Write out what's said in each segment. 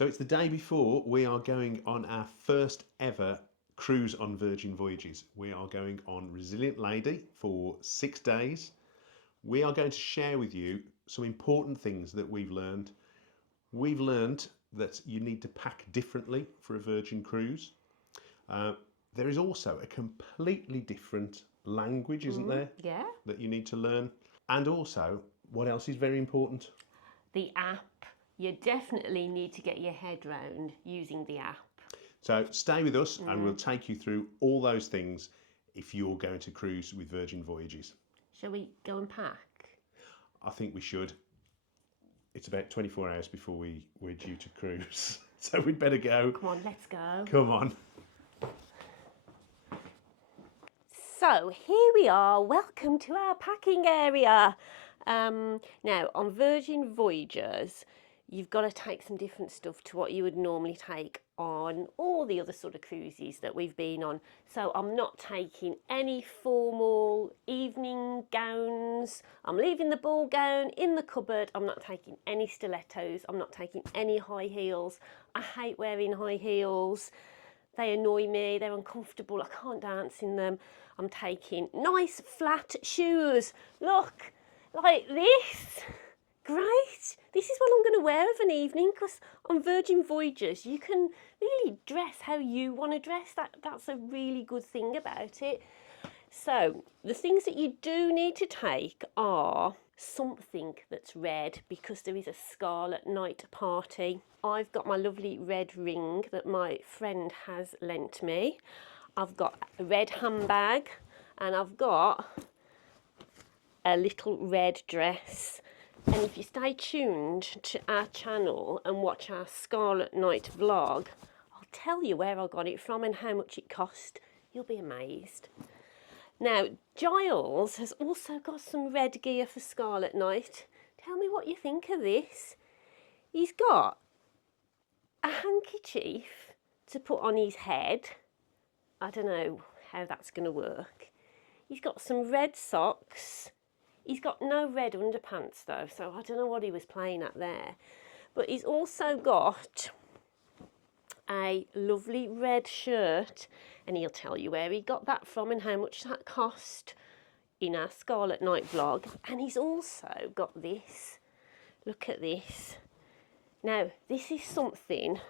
So it's the day before we are going on our first ever cruise on Virgin Voyages. We are going on Resilient Lady for 6 days. We are going to share with you some important things that we've learned. We've learned that you need to pack differently for a Virgin cruise. There is also a completely different language, isn't there? Yeah. That you need to learn. And also, what else is very important? The app. You definitely need to get your head round using the app. So stay with us and we'll take you through all those things if you're going to cruise with Virgin Voyages. Shall we go and pack? I think we should. It's about 24 hours before we're due to cruise. So we'd better go. Come on, let's go. Come on. So here we are. Welcome to our packing area. Now, on Virgin Voyages, you've got to take some different stuff to what you would normally take on all the other sort of cruises that we've been on. So I'm not taking any formal evening gowns. I'm leaving the ball gown in the cupboard. I'm not taking any stilettos. I'm not taking any high heels. I hate wearing high heels. They annoy me, they're uncomfortable, I can't dance in them. I'm taking nice flat shoes. Look, like this. Great. This is what I'm going to wear of an evening, because on Virgin Voyages you can really dress how you want to dress. That's a really good thing about it. So the things that you do need to take are something that's red, because there is a Scarlet Night party. I've got my lovely red ring that my friend has lent me. I've got a red handbag and I've got a little red dress. And if you stay tuned to our channel and watch our Scarlet Night vlog, I'll tell you where I got it from and how much it cost. You'll be amazed. Now, Giles has also got some red gear for Scarlet Night. Tell me what you think of this. He's got a handkerchief to put on his head. I don't know how that's going to work. He's got some red socks. He's got no red underpants though, so I don't know what he was playing at there. But he's also got a lovely red shirt, and he'll tell you where he got that from and how much that cost in our Scarlet Night vlog. And he's also got this. Look at this. Now, this is something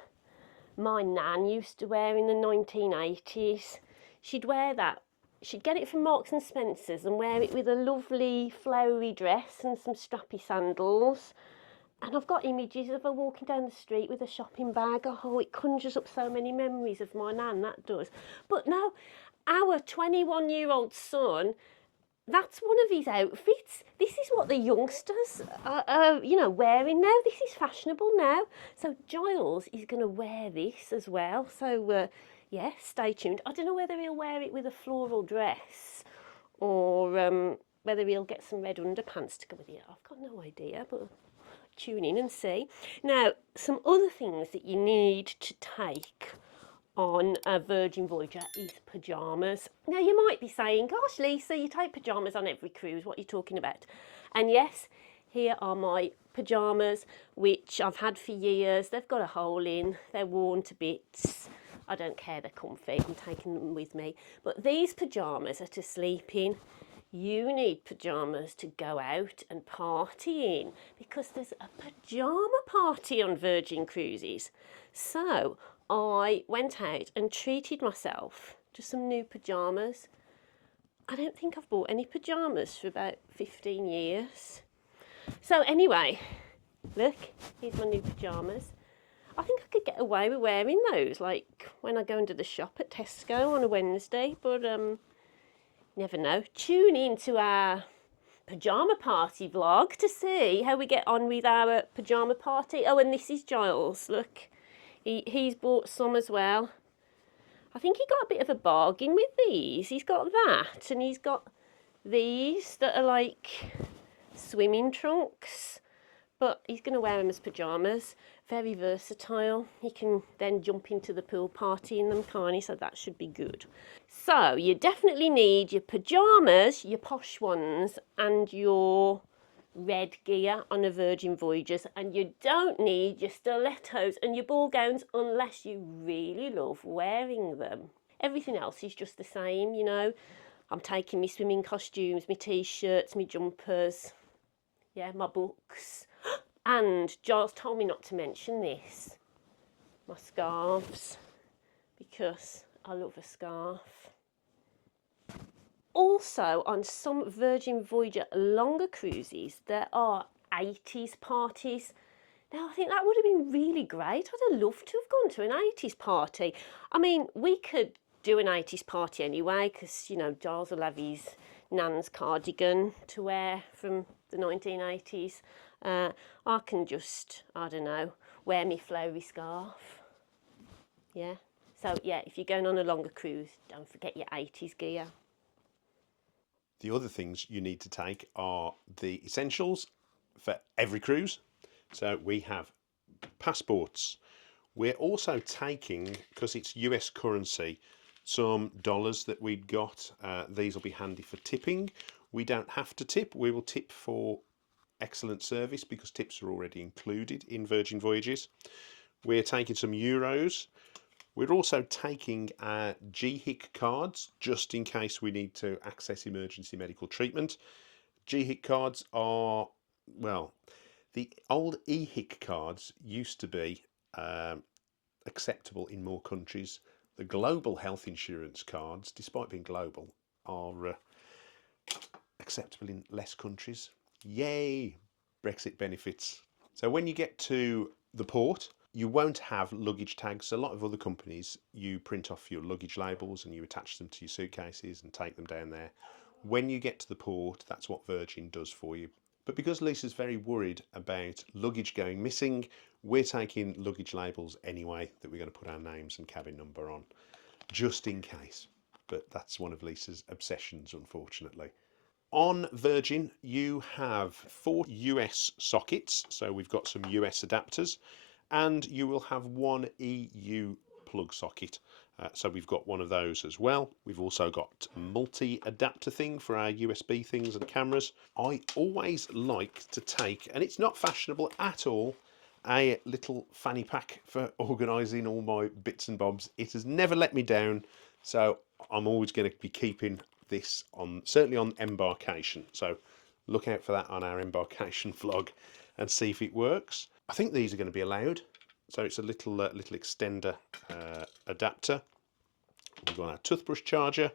my nan used to wear in the 1980s. She'd wear that. She'd get it from Marks and Spencer's and wear it with a lovely flowery dress and some strappy sandals. And I've got images of her walking down the street with a shopping bag. Oh, it conjures up so many memories of my nan, that does. But now, our 21-year-old son, that's one of his outfits. This is what the youngsters are, wearing now. This is fashionable now. So Giles is going to wear this as well. So, yeah, stay tuned. I don't know whether he'll wear it with a floral dress or whether he'll get some red underpants to go with it. I've got no idea, but tune in and see. Now, some other things that you need to take on a Virgin Voyager is pyjamas. Now, you might be saying, gosh, Lisa, you take pyjamas on every cruise. What are you talking about? And yes, here are my pyjamas, which I've had for years. They've got a hole in. They're worn to bits. I don't care, they're comfy. I'm taking them with me. But these pyjamas are to sleep in. You need pyjamas to go out and party in, because there's a pyjama party on Virgin Cruises. So I went out and treated myself to some new pyjamas. I don't think I've bought any pyjamas for about 15 years. So anyway, look, here's my new pyjamas. I think I could get away with wearing those, like when I go into the shop at Tesco on a Wednesday, but never know. Tune in to our pyjama party vlog to see how we get on with our pyjama party. Oh, and this is Giles. Look, he's bought some as well. I think he got a bit of a bargain with these. He's got that, and he's got these that are like swimming trunks, but he's going to wear them as pyjamas. Very versatile. He can then jump into the pool party in them, can't he? So that should be good. So you definitely need your pyjamas, your posh ones, and your red gear on a Virgin Voyages, and you don't need your stilettos and your ball gowns unless you really love wearing them. Everything else is just the same, you know. I'm taking my swimming costumes, my t-shirts, my jumpers, yeah, my books. And Giles told me not to mention this, my scarves, because I love a scarf. Also, on some Virgin Voyager longer cruises, there are 80s parties. Now, I think that would have been really great. I'd have loved to have gone to an 80s party. I mean, we could do an 80s party anyway, because, you know, Giles will have his nan's cardigan to wear from the 1980s. I can just, I don't know, wear my flowery scarf. Yeah. So, yeah, if you're going on a longer cruise, don't forget your 80s gear. The other things you need to take are the essentials for every cruise. So we have passports. We're also taking, because it's US currency, some dollars that we'd got. These will be handy for tipping. We don't have to tip. We will tip for excellent service because tips are already included in Virgin Voyages. We're taking some euros. We're also taking GHIC cards just in case we need to access emergency medical treatment. GHIC cards are, well, the old EHIC cards used to be acceptable in more countries. The global health insurance cards, despite being global, are acceptable in less countries. Yay! Brexit benefits. So when you get to the port, you won't have luggage tags. A lot of other companies, you print off your luggage labels and you attach them to your suitcases and take them down there. When you get to the port, that's what Virgin does for you. But because Lisa's very worried about luggage going missing, we're taking luggage labels anyway that we're going to put our names and cabin number on, just in case. But that's one of Lisa's obsessions, unfortunately. On Virgin, you have 4 US sockets, so we've got some US adapters, and you will have 1 EU plug socket. So we've got one of those as well. We've also got a multi-adapter thing for our USB things and cameras. I always like to take, and it's not fashionable at all, a little fanny pack for organising all my bits and bobs. It has never let me down, so I'm always going to be keeping this on, certainly on embarkation. So look out for that on our embarkation vlog and see if it works. I think these are going to be allowed. So it's a little extender adapter. We've got our toothbrush charger,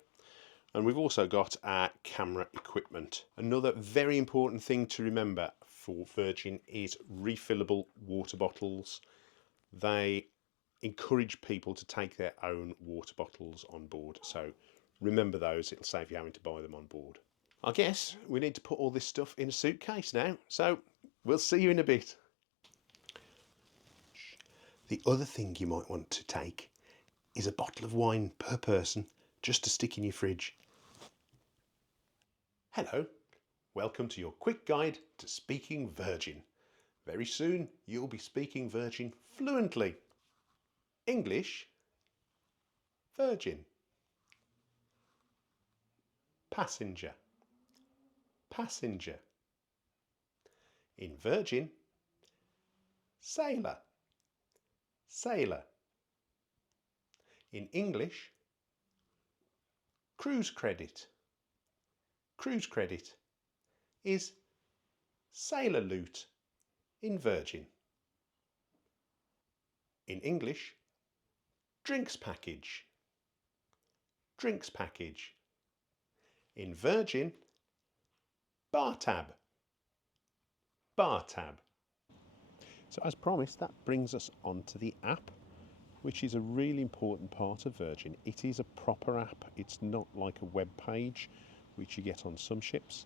and we've also got our camera equipment. Another very important thing to remember for Virgin is refillable water bottles. They encourage people to take their own water bottles on board. So remember those, it'll save you having to buy them on board. I guess we need to put all this stuff in a suitcase now. So we'll see you in a bit. The other thing you might want to take is a bottle of wine per person, just to stick in your fridge. Hello, welcome to your quick guide to speaking Virgin. Very soon you'll be speaking Virgin fluently. English, Virgin. Passenger, passenger. In Virgin, sailor, sailor. In English, cruise credit. Cruise credit is sailor loot in Virgin. In English, drinks package. Drinks package. In Virgin, bar tab. Bar tab. So as promised, that brings us onto the app, which is a really important part of Virgin. It is a proper app. It's not like a web page, which you get on some ships,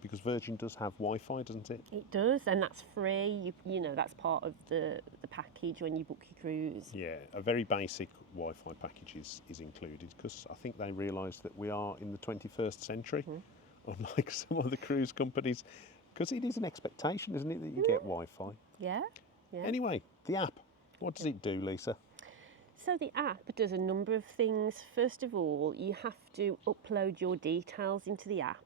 because Virgin does have Wi-Fi, doesn't it? It does, and that's free. You know, that's part of the package when you book your cruise. Yeah, a very basic Wi-Fi package is included, because I think they realise that we are in the 21st century, unlike some other cruise companies, because it is an expectation, isn't it, that you get Wi-Fi? Yeah, yeah. Anyway, the app, what does it do, Lisa? So the app does a number of things. First of all, you have to upload your details into the app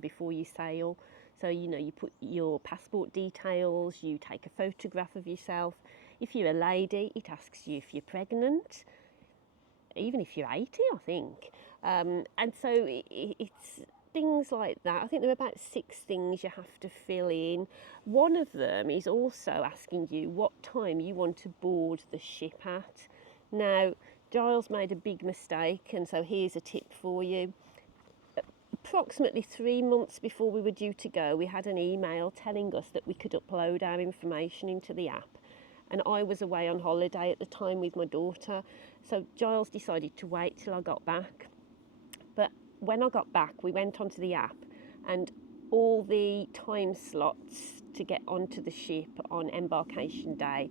before you sail. So, you put your passport details, you take a photograph of yourself. If you're a lady, it asks you if you're pregnant, even if you're 80, I think. And so it's things like that. I think there are about 6 things you have to fill in. One of them is also asking you what time you want to board the ship at. Now, Giles made a big mistake, and so here's a tip for you. Approximately 3 months before we were due to go, we had an email telling us that we could upload our information into the app. And I was away on holiday at the time with my daughter, so Giles decided to wait till I got back. But when I got back, we went onto the app, and all the time slots to get onto the ship on embarkation day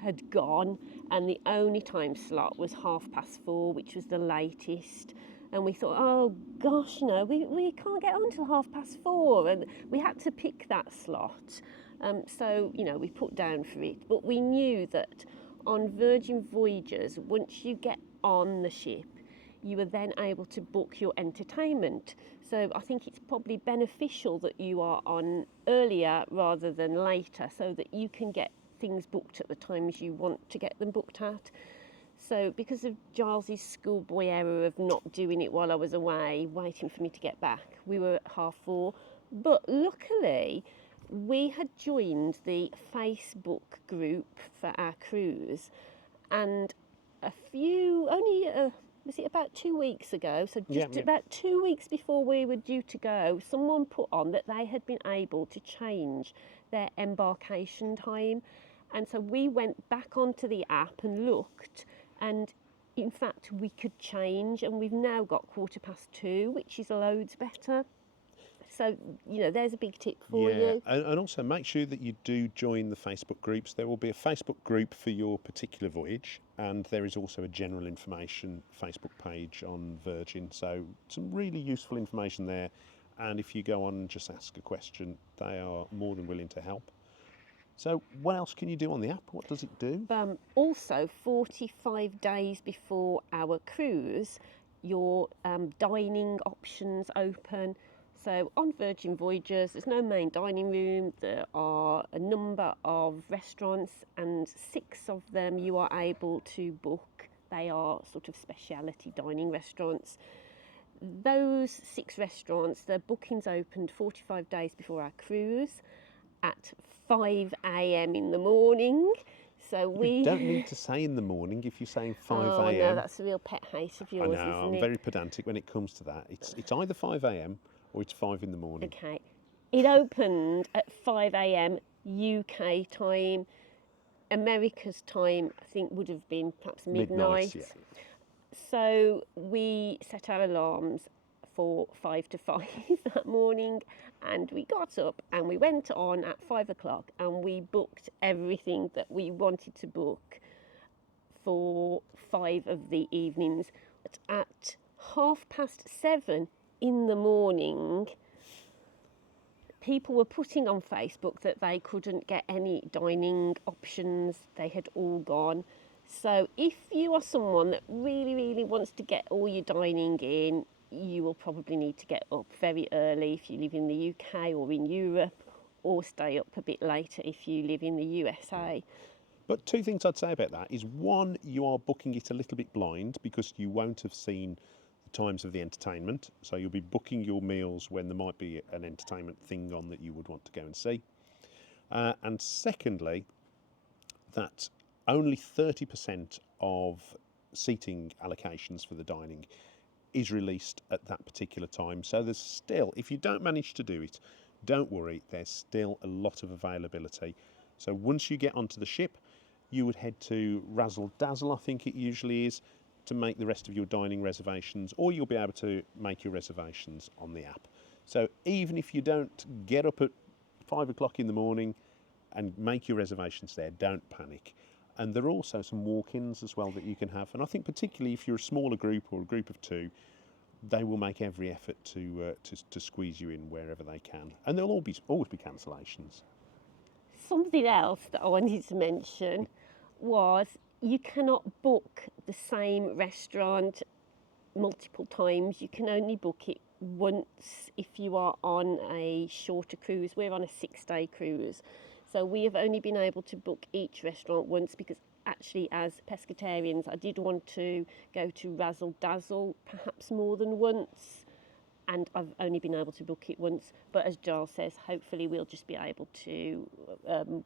had gone, and the only time slot was 4:30, which was the latest. And we thought, oh gosh, no, we can't get on till 4:30, and we had to pick that slot. So, we put down for it. But we knew that on Virgin Voyages, once you get on the ship, you are then able to book your entertainment. So I think it's probably beneficial that you are on earlier rather than later, so that you can get things booked at the times you want to get them booked at. So because of Giles's schoolboy error of not doing it while I was away, waiting for me to get back, we were at 4:30. But luckily, we had joined the Facebook group for our cruise, and was it about 2 weeks ago? So just about 2 weeks before we were due to go, someone put on that they had been able to change their embarkation time. And so we went back onto the app and looked, and in fact we could change, and we've now got 2:15, which is loads better. So, there's a big tip for you. And also make sure that you do join the Facebook groups. There will be a Facebook group for your particular voyage, and there is also a general information Facebook page on Virgin. So some really useful information there. And if you go on and just ask a question, they are more than willing to help. So what else can you do on the app? What does it do? Also, 45 days before our cruise, your dining options open. So on Virgin Voyages, there's no main dining room. There are a number of restaurants, and 6 of them you are able to book. They are sort of speciality dining restaurants. Those 6 restaurants, their bookings opened 45 days before our cruise at 5 a.m. in the morning. So we don't need to say in the morning if you're saying 5 a.m. Oh no, that's a real pet hate of yours, I know, isn't it? I'm very pedantic when it comes to that. It's either 5 a.m. or it's 5 in the morning. Okay. It opened at 5 a.m. UK time. America's time, I think, would have been perhaps midnight. Yeah. So we set our alarms for 5 to 5 that morning, and we got up and we went on at 5 o'clock, and we booked everything that we wanted to book for 5 of the evenings. At 7:30 in the morning, people were putting on Facebook that they couldn't get any dining options. They had all gone. So if you are someone that really, really wants to get all your dining in, you will probably need to get up very early if you live in the UK or in Europe, or stay up a bit later if you live in the USA. But 2 things I'd say about that is, 1, you are booking it a little bit blind because you won't have seen the times of the entertainment. So you'll be booking your meals when there might be an entertainment thing on that you would want to go and see. And secondly, that only 30% of seating allocations for the dining is released at that particular time. So there's still, if you don't manage to do it, don't worry, there's still a lot of availability. So once you get onto the ship, you would head to Razzle Dazzle, I think it usually is, to make the rest of your dining reservations, or you'll be able to make your reservations on the app. So even if you don't get up at 5 o'clock in the morning and make your reservations there, don't panic. And there are also some walk-ins as well that you can have. And I think particularly if you're a smaller group or a group of 2, they will make every effort to squeeze you in wherever they can. And there'll always be cancellations. Something else that I wanted to mention was you cannot book the same restaurant multiple times. You can only book it once if you are on a shorter cruise. We're on a 6-day cruise, so we have only been able to book each restaurant once, because actually as pescatarians I did want to go to Razzle Dazzle perhaps more than once, and I've only been able to book it once. But as Giles says, hopefully we'll just be able to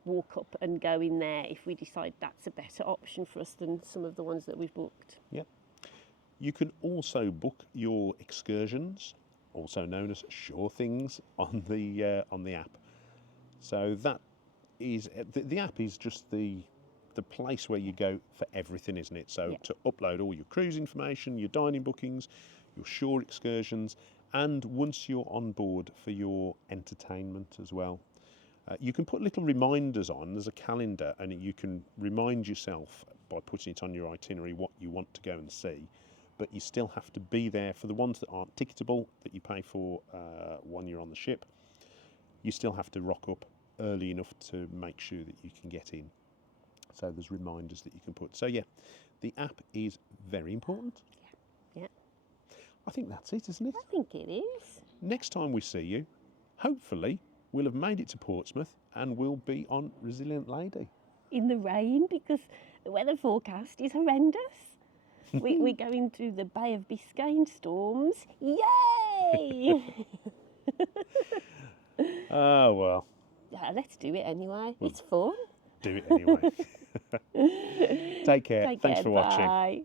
walk up and go in there if we decide that's a better option for us than some of the ones that we've booked. Yep. You can also book your excursions, also known as Sure Things, on the app. So that is the app is just the place where you go for everything, isn't it? So to upload all your cruise information, your dining bookings, your shore excursions, and once you're on board, for your entertainment as well. You can put little reminders on. There's a calendar, and you can remind yourself by putting it on your itinerary what you want to go and see. But you still have to be there for the ones that aren't ticketable, that you pay for when you're on the ship. You still have to rock up early enough to make sure that you can get in. So there's reminders that you can put. So yeah, the app is very important. Yeah. I think that's it, isn't it? I think it is. Next time we see you, hopefully we'll have made it to Portsmouth and we'll be on Resilient Lady. In the rain, because the weather forecast is horrendous. We're going through the Bay of Biscay storms. Yay! Oh, well. Let's do it anyway. It's fun. Do it anyway. Take care. Thanks for watching. Bye.